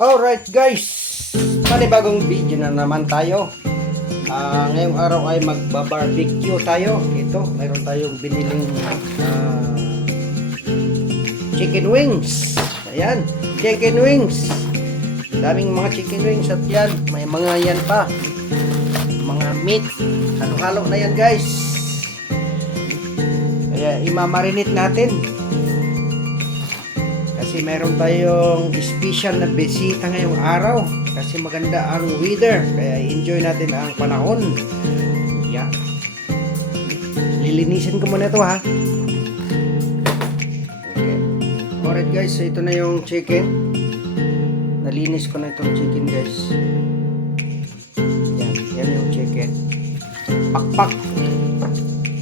Alright guys, panibagong video na naman tayo. Ngayong araw ay magba-barbecue tayo. Ito, mayroon tayong biniling chicken wings. Ayan, chicken wings. Daming mga chicken wings at yan, may mga yan pa. Mga meat, halo-halo na yan guys. Kaya imamarinate natin. Kasi meron tayong special na bisita ngayong araw. Kasi maganda ang weather. Kaya enjoy natin ang panahon. Yeah. Lilinisin ko muna ito ha. Okay. Alright guys, so ito na yung chicken. Nalinis ko na itong chicken guys. Yan, yan yung chicken. Pakpak.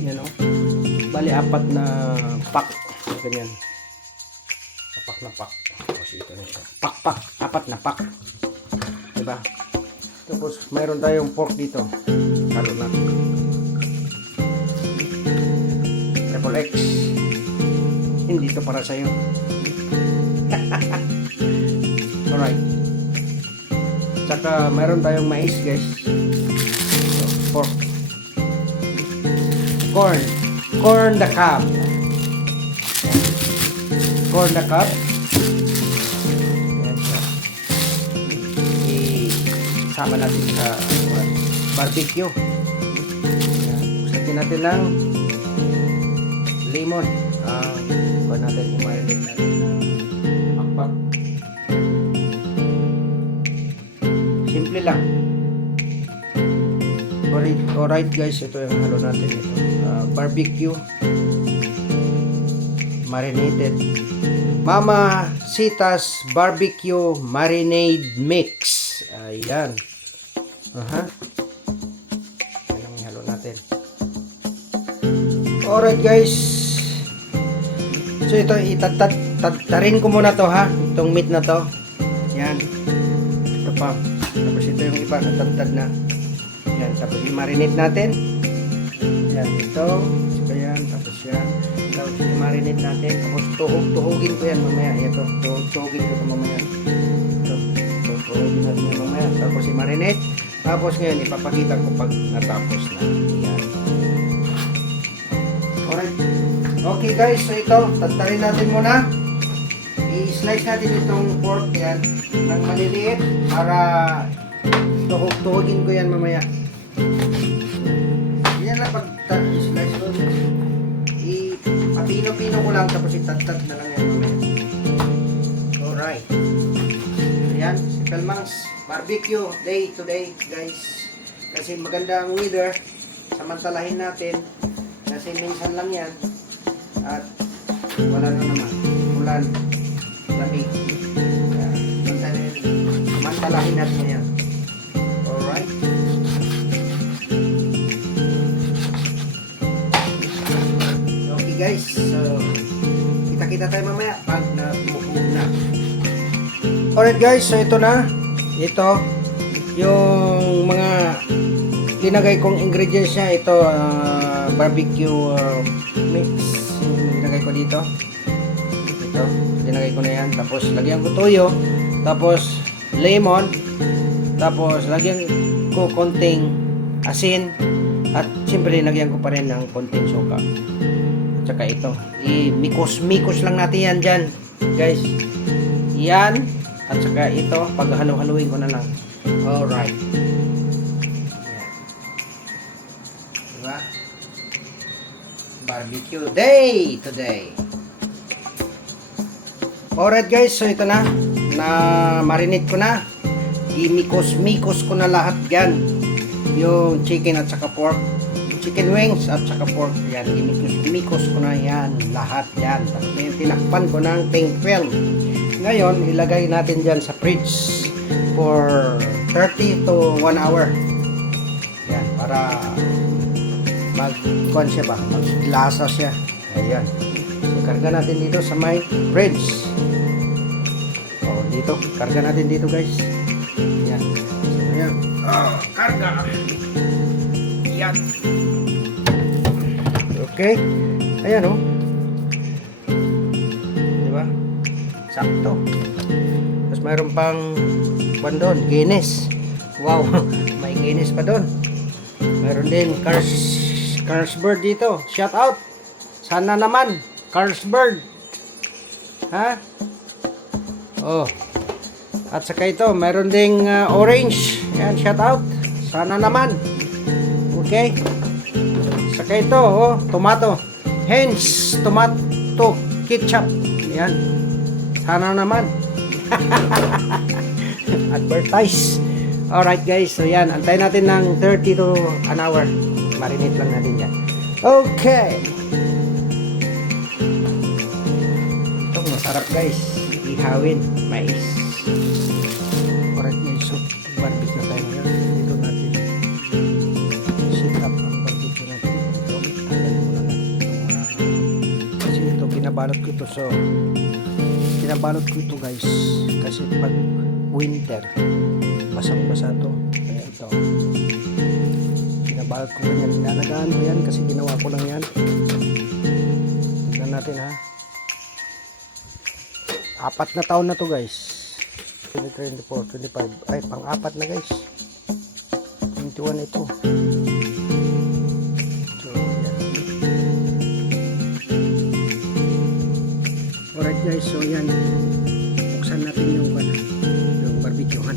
Yan o. Bali apat na pak. Ganyan. Pak na pak. Tapos ito na siya. Pak. Apat na pak. Diba? Tapos mayroon tayong pork dito. Halo na. Triple X. Hindi ito para sa'yo. Alright. Tsaka mayroon tayong mais guys. So, pork. Corn. Corn the cob. Corn the cob. Ayan siya. Isama natin sa barbecue. Ayan. Natin ng lemon. Kuha natin yung marinate natin na pakpak. Simple lang. Alright guys, ito yung halo natin ito. Barbecue marinated Mama Sita's Barbecue Marinade Mix. Ayan. Ayan ang ihalo natin. Alright guys. So ito, itatarin ko muna to ha. Itong meat na to. Ayan. Ito pa. Tapos ito yung iba, natantad na. Ayan. Tapos i-marinate natin. Ayan. Ito. Ayan. Tapos yan. Tapos i-marinate natin. Tapos tuhugin ko yan mamaya. Ito. Tuhugin ko ito mamaya. Ito. Tuhugin natin yan mamaya. Tapos i-marinate. Tapos ngayon ipapakita ko pag natapos na. Ayan. Alright. Okay guys. So ito. Tatarin natin muna. I-slice natin itong pork yan ng maliliit para tuhugin ko yan mamaya. Yan lang pag i-slice ko. Pino-pino ko lang tapos itatag na lang yan mamaya. Alright. Ayan, si Pelmang's barbecue day today guys. Kasi maganda ang weather. Samantalahin natin. Kasi minsan lang yan. At wala na naman. Ulan. Lamig. Samantalahin natin yan. Alright. Guys, so kita-kita tayo mamaya pag nabuhog na. Alright guys, so ito na. Ito yung mga linagay kong ingredients niya. Ito barbecue mix. Linagay ko dito. Ito, linagay ko na yan. Tapos lagyan ko toyo. Tapos lemon. Tapos lagyan ko konting asin. At siyempre lagyan ko pa rin ng konting suka. Tsaka ito, i-mikos lang natin yan dyan guys, yan, at saka ito, paghalo-haluin ko na lang. Alright, yan, diba, barbecue day today. Alright guys, so ito na marinate ko na, i-mikos ko na lahat dyan, yung chicken at saka pork, chicken wings at saka pork. Yan, imikos ko na yan lahat yan. Tapos ngayon tinakpan ko ng ting film. Ngayon ilagay natin dyan sa fridge for 30 to 1 hour. Yan, para mag-con siya ba, maglasa siya. Ayan, so karga natin dito sa may fridge. Dito, karga natin dito guys. Yan, so ayan, karga yan. Okay. Ayan o. Diba? Sakto. Tapos mayroon pang doon, Guinness. Wow, may Guinness pa doon. Mayroon din Carlsberg dito. Shout out. Sana naman Carlsberg. Ha? Oh. At saka ito, mayroon ding orange. Yan, shout out. Sana naman. Okay. Saka ito, oh, tomato. Heinz tomato ketchup. Yan. Sana naman. Advertise. Alright guys, so yan, antayin natin ng 30 to an hour. Marinate lang natin yan. Okay. Ito masarap guys. Ihawin, mais. Alright guys, so barbecue na tayo ngayon. Dito natin set up ang barbecue natin. Ito, tanggalin muna natin. Kasi ito, pinabalot ko ito. So, pinabalot ko ito guys. Kasi pag winter, basang-basa to. Kaya ito, pinabalot ko ganyan, inalagaan ko yan kasi ginawa ko lang yan. Tignan natin ha. 4 na taon na to guys. 24, 25, ay pang-4 na guys. 21 ito. So yan. Alright guys, so yan, buksan natin yung barbecuehan.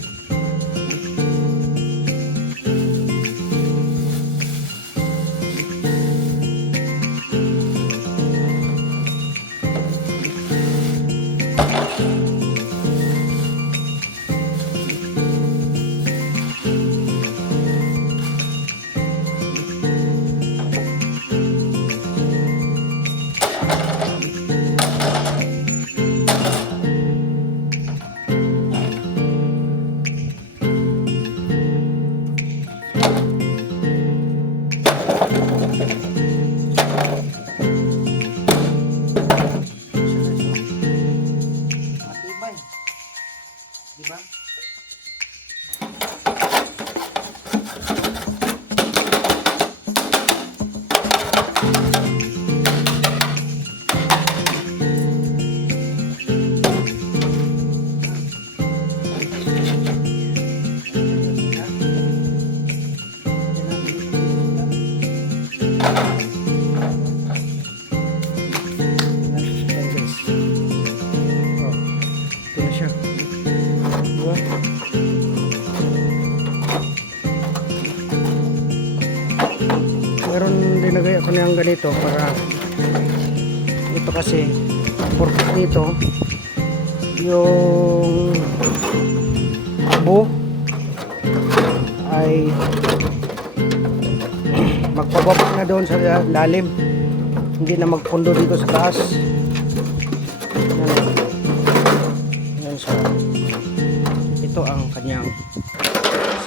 Diba? Meron dinagay ako ng ganito para ito kasi purpose nito yung abo ay magpababa na doon sa lalim, hindi na magpundo dito sa taas. Yan siya. Ito ang kanyang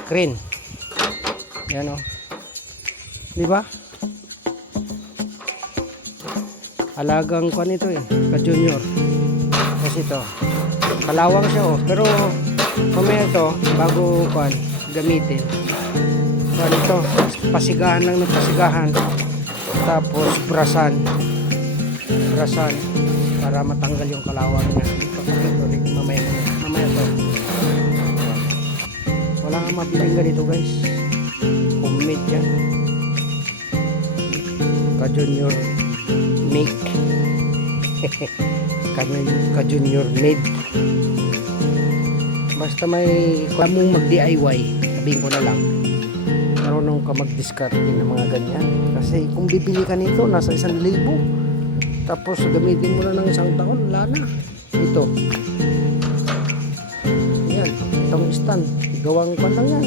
screen. Yan o. Di ba? Alagang kuan ito eh, ka-junior. Kasi ito, kalawang siya oh. Pero mamaya ito, bago kuan gamitin. Kuan ito, pasigahan lang ng pasigahan. Tapos brasan. Brasan para matanggal yung kalawang niya. Ito, mamaya ito. Wala kang mabiling ganito guys. Homemade yan. Ka-junior make. Ka-junior made. Basta may kung mag DIY, sabihin ko na lang, marunong ka mag-discard ng mga ganyan. Kasi kung bibili ka nito, nasa 1,000. Tapos gamitin mo na ng 1 taon, wala na. Ito. Yan, itong stand. Gawang pa lang yan.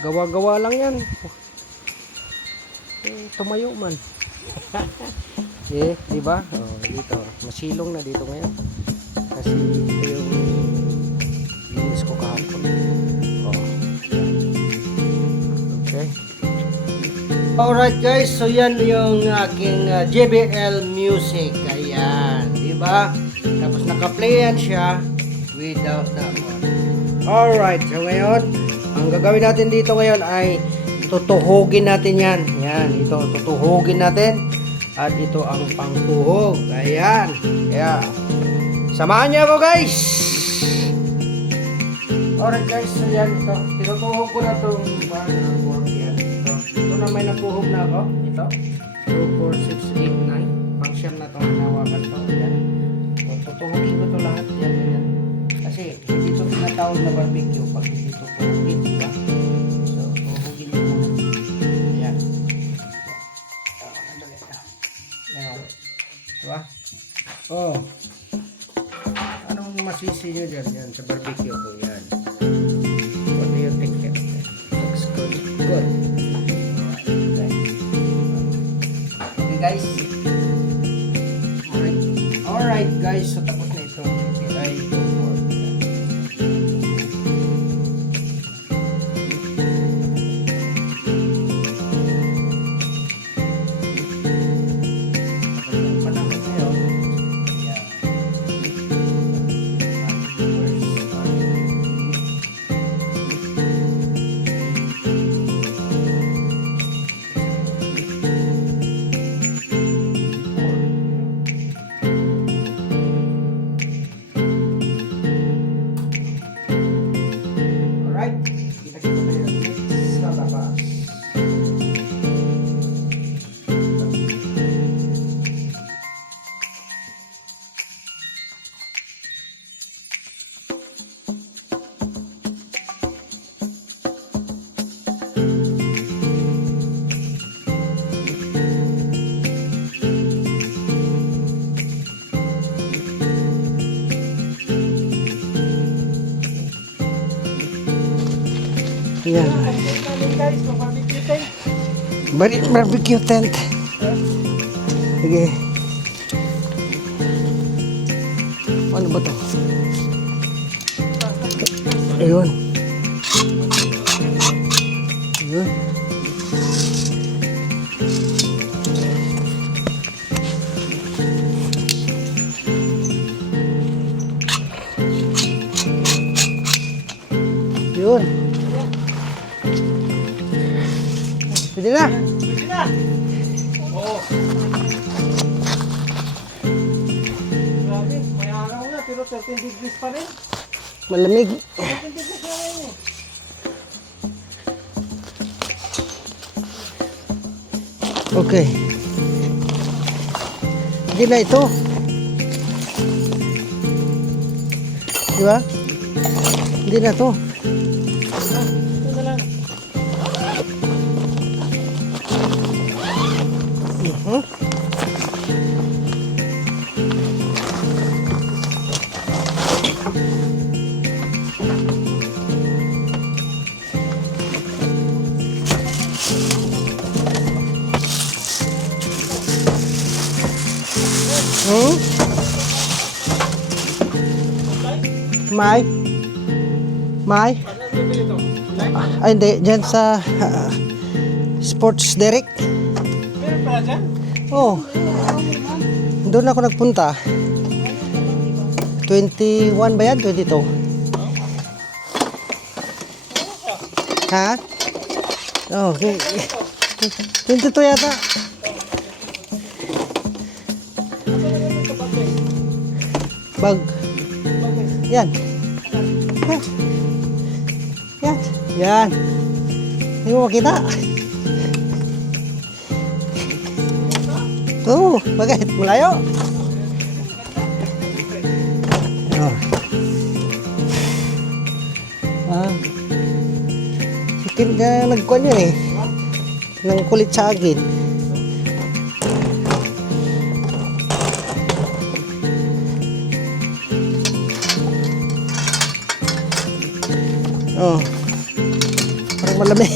Gawa-gawa lang yan. Tumayo man. Di ba? Oh, dito, masilong na dito ngayon. Kasi ito yung linis ko kahapon. Oh. Okay. Alright guys, so yan yung aking JBL music. Ayan, di ba? Tapos naka-play yan siya without that one. Alright, so ngayon, ang gagawin natin dito ngayon ay tutuhugin natin yan. Yan, ito, tutuhugin natin. At ito ang pangtuhog. Ayan. Kaya, samahan niyo ako guys. Alright guys, so yan ito. Tinutuhog ko na itong pork yan. Ito na may napuhog na ako. Ito. 2, 4, 6, 8, 9. Pang-siyam na itong hinawakan to. Yan. So, tutuhugin ko ito lahat. Yan, yan. Kasi hindi ito tinatawag na barbecue pag hindi ito tuhugin, diba? So, tuhugin ko muna. Yan. Yan. Diba? Oh. Anong masisi nyo dyan? Yan, sa barbecue ko. Yan. What do you think? Looks good. Good. Okay guys. Alright guys. So tapos na ito. Ay, go for it. Ang panahon ngayon. Yeah. Alright, kita-kita tayo next sa labas. Yan. Barbecue tent. Sige. Ano ba to? Ayun. Ayun. Ayun. Pwede na. Pwede na. Oo. Grabe, may araw na pero 13 degrees pa rin. Malamig. 13 degrees na rin eh. Okay. Hindi na ito. Di ba? Hindi na to. Ito na lang. Mai? Mai? Ano bibili ito? Online? Ay, hindi. Diyan sa Sports Direct. Meron pala dyan? Oh. Doon ako nagpunta. 21 ba yan? 22? Ha? Oh, okay. 22 yata. Bag. Yan. Yan. Yan. Hindi mo makita. Oo, bakit? Malayo. Oh. Sikin na nagkuhan yun eh. Nang kulit sa akin. Oh. Parang malamig.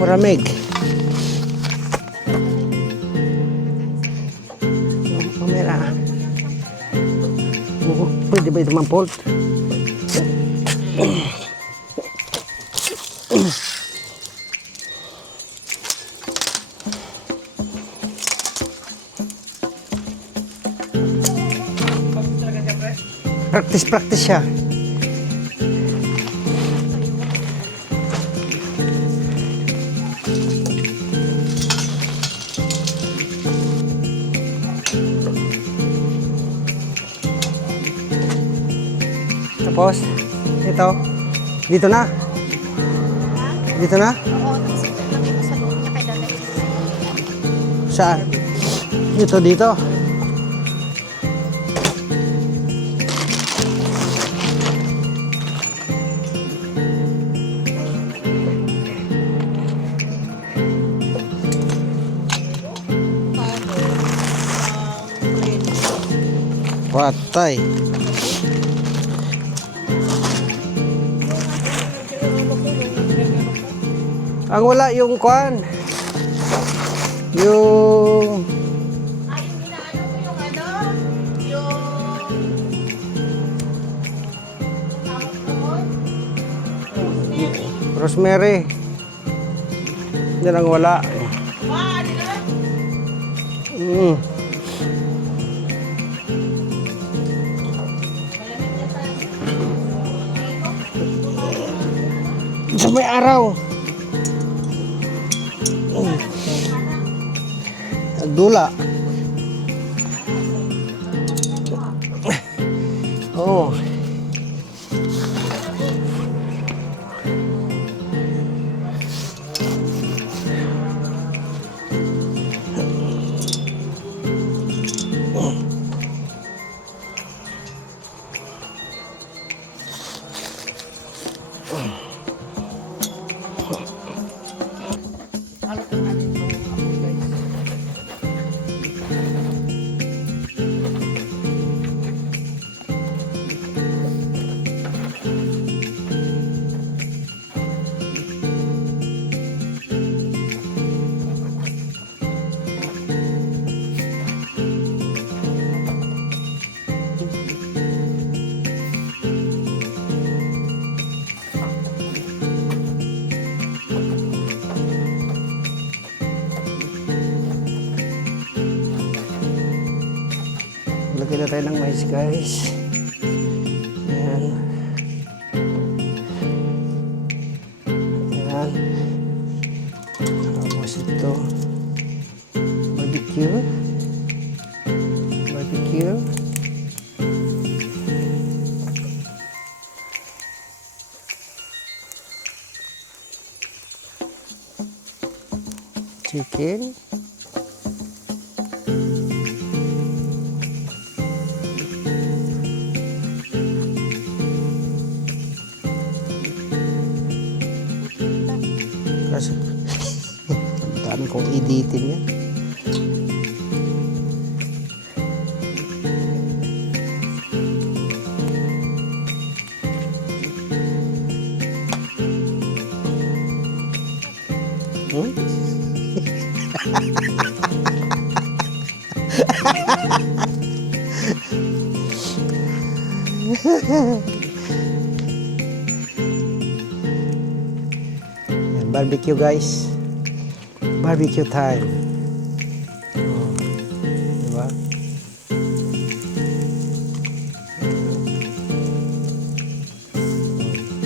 Maramig. Kamera. Pwede ba ito man-fold? Practice siya. Tapos, ito. Dito na. Dito na? Oo, tapos ilagay mo sa loob niya kay dadalhin sa Saan? Dito, dito. Patay. Ang wala yung kwan. Yung Ay, yung inaano ko yung ano? Yung... tawag doon? rosemary. Yan ang wala. Wow, di ba? Mm. Sa may araw. Nagdula. Oh. Lagyan na tayo ng mais, guys. Ayan. Ayan. Tapos ito. Barbecue. Barbecue. Chicken. Kasi ang dami kong editin yan. Hmm? Yan, barbecue, guys. Barbecue time. Oh, diba?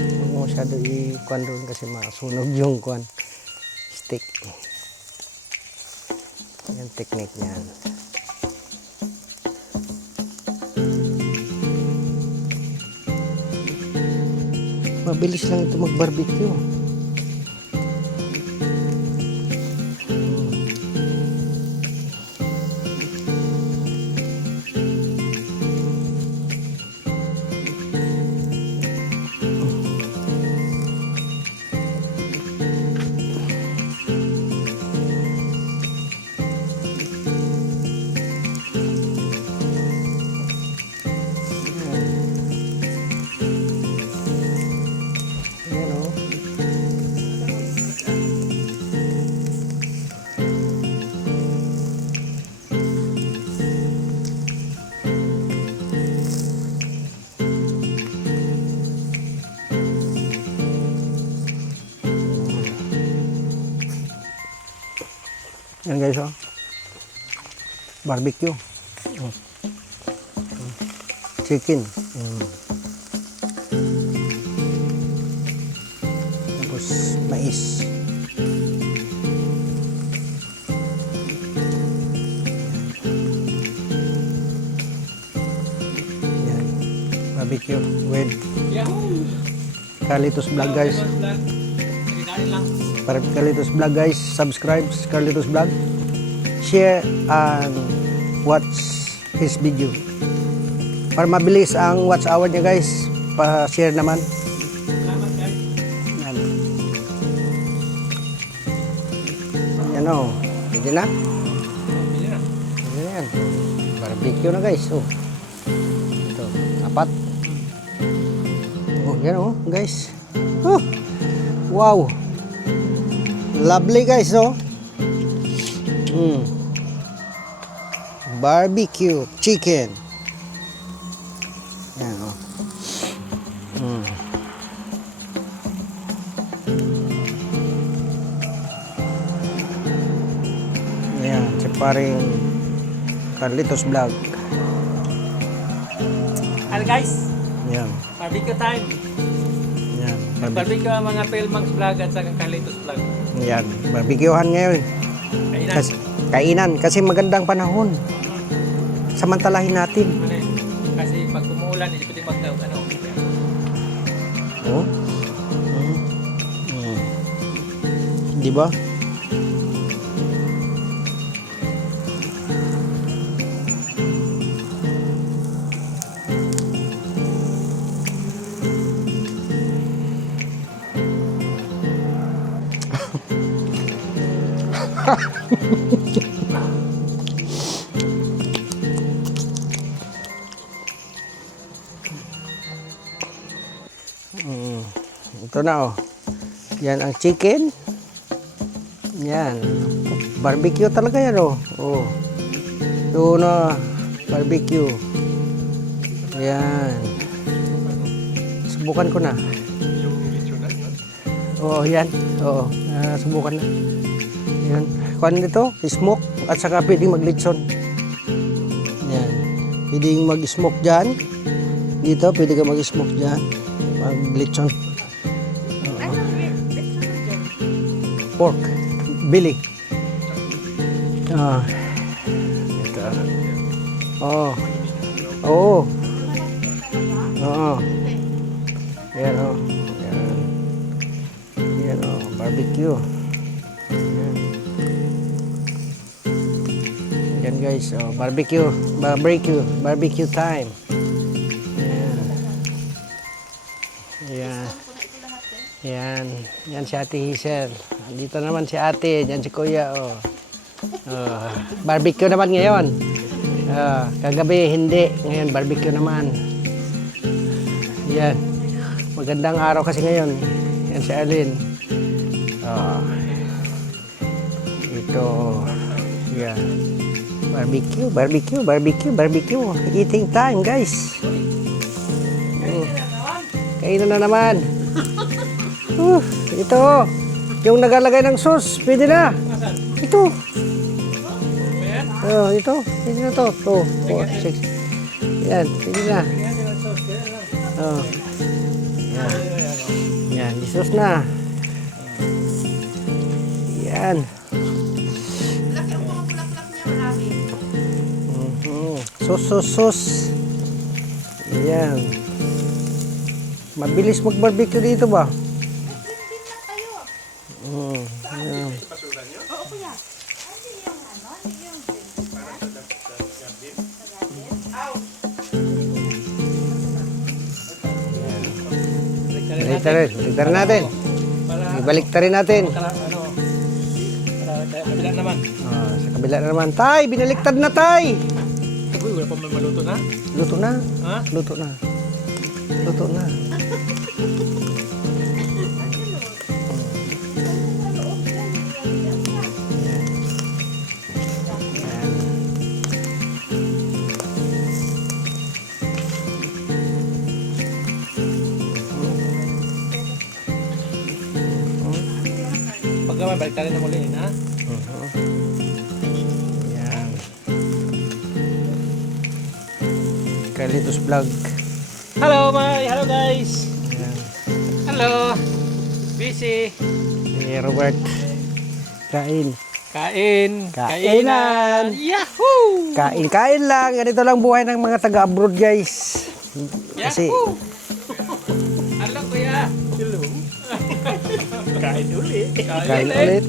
Huwag mo masyado i-kwan doon kasi masunog yung kwan. Stick. Yan technique niyan. Mabilis lang ito mag-barbecue. Ayan, oh. Yan, guys, oh. Barbecue. Mm. Chicken. Mm. Tapos mais. Yan. Barbecue with Yahoo! Carlitos Vlog guys. Nagkakain lang. Para Carlitos Vlog guys, subscribe sa Carlitos Vlog. Share and watch his video. Para mabilis ang watch hour niya guys, pa-share naman. Salamat guys. Yan. Yan o. Pwede na? Pili na. Pwede na yan. Barbecue na guys. Oh. Ito. Apat. Oh, yan o guys. Oh. Wow. Lovely guys oh. Barbecue chicken. Yan o. Yan, si paring Carlitos Vlog. Hello guys, Yan. barbecue time. Yan. Barbecue ang mga Pelmangs vlog at saka Carlitos vlog. Yan. Barbecuehan ngayon. Kainan. Kainan kasi magandang panahon. Samantalahin natin. Ano eh, kasi pag umuulan, hindi pwede ano. Oh. Di ba? Ito na oh. Yan ang chicken. Yan. Barbecue talaga yan oh. Oh. Ito na. Barbecue. Yan. Subukan ko na. Oo, yan. Oo. Subukan na. Yan. Kuhan nito, smoke at saka pwedeng maglitson. Yan. Pwedeng mag-smoke dyan. Dito, pwede ka mag-smoke dyan. Maglitson. Pork. Belly. Ah. Ito. Oo. Oo. Oo. Yan o. Yan. Yan o. Barbecue. Yan. Yan guys. Oh, barbecue. Barbecue. Barbecue time. Yan. Yan. Yan. Yan si Ate Hazel. Dito naman si Ate. Yan si Kuya. Oh. Oh. Barbecue naman ngayon. Kagabi hindi. Ngayon barbecue naman. Yan. Magandang araw kasi ngayon. Yan si Alin. Ito. Yan. Barbecue, barbecue, barbecue, barbecue. Eating time, guys. Kainan na naman. Ito. Yung nagalagay ng sauce. Pwede na. Ito. Ito. Pwede na to. 2, 4, 6. Yan. Pwede na. Yan. Yan. Isos na. Yan. Laki ang mga pulak-pulak niya, marami. Sus. Yan. Mabilis mag-barbecue dito ba? Yan. Oo, kuya. Ano yung ano? Yung Baliktarin natin. Ibaliktarin natin. Ano? Sa kabila naman. Sa kabila na naman. Tay, binaliktad na tay. Uy, wala pa may maluto na. Luto na. Ha? Luto na. Luto na. Pagka balik tayo na muli, ha? Yan. Carlitos Vlog. Hello, hello guys. Yan. Hello. Busy. Si Robert. Kain. Kain. Kainan. Yahoo! Kain lang. Ganito lang buhay ng mga taga-abroad guys. Kasi, Alam ko ya. Hello. Kain ulit. kain ulit.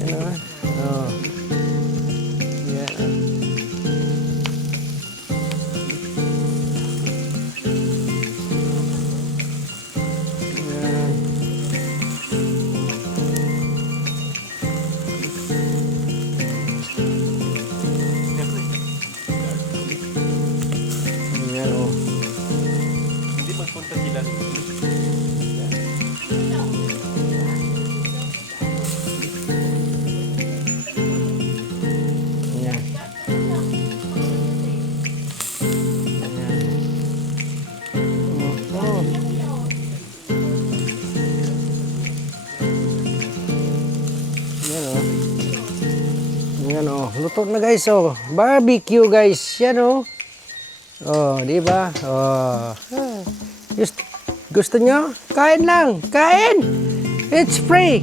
Ano? Oh. Yeah. Yan. Yan, oh. Hindi magpunta sila rin. Yan. Yan. Oh. Yan, oh. Yan, oh. Luto na guys, oh. Barbecue guys. Yan, oh. Oh, di ba? Oh. Gusto nyo? Kain lang. Kain. It's free.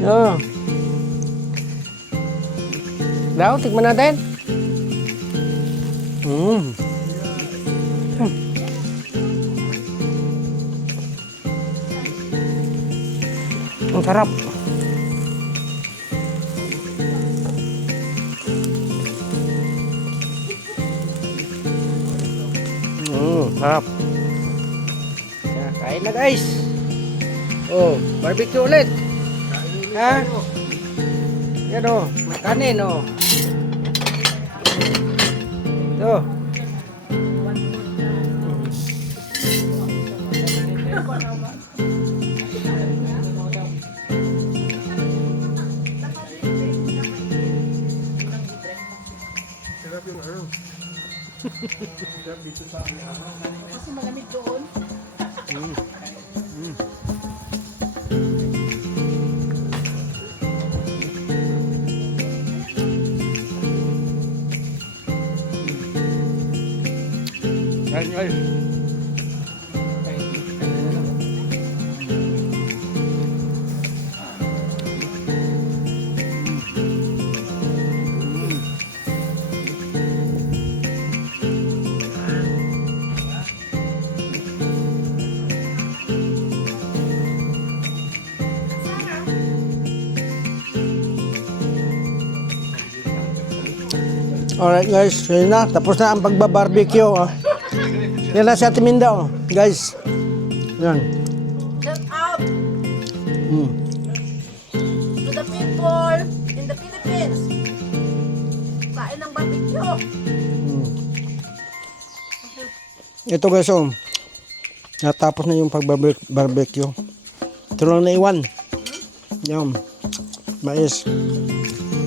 Oh. Daw, tikman natin. Ang sarap. Sarap. Yan, kain na guys. Oh, barbecue ulit. Ha? Yan o, may kanin o. Ito. Kasi malamig doon. Kain guys. Alright guys, yun na. Tapos na ang pagbabarbecue. Oh. Yan na si Ate Minda. Oh. Guys. Yan. Shout out Mm. to the people in the Philippines. Kain ng barbecue. Mm. Ito guys, oh. Natapos na yung pagbabarbecue. Ito lang naiwan. Yan. Mais.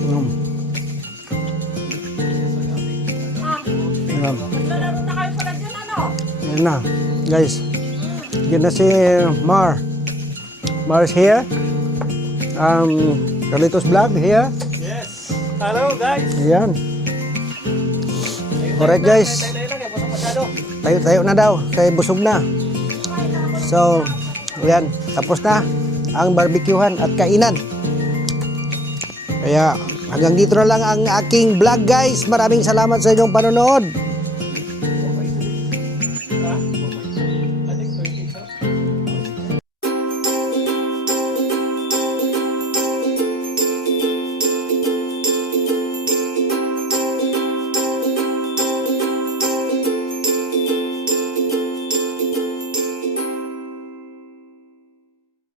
Yan. Yan. Naglalaro na kayo pala dyan, ano? Yan na. Guys. Yan na si Mar. Mar is here. Carlitos Vlog here. Yes. Hello guys. Ayan. Alright guys. Tayo lang, pasok masyado. Tayo na daw. Kaya busog na. So, ayan. Tapos na ang barbecuehan at kainan. Kaya hanggang dito na lang ang aking vlog guys. Maraming salamat sa inyong panonood.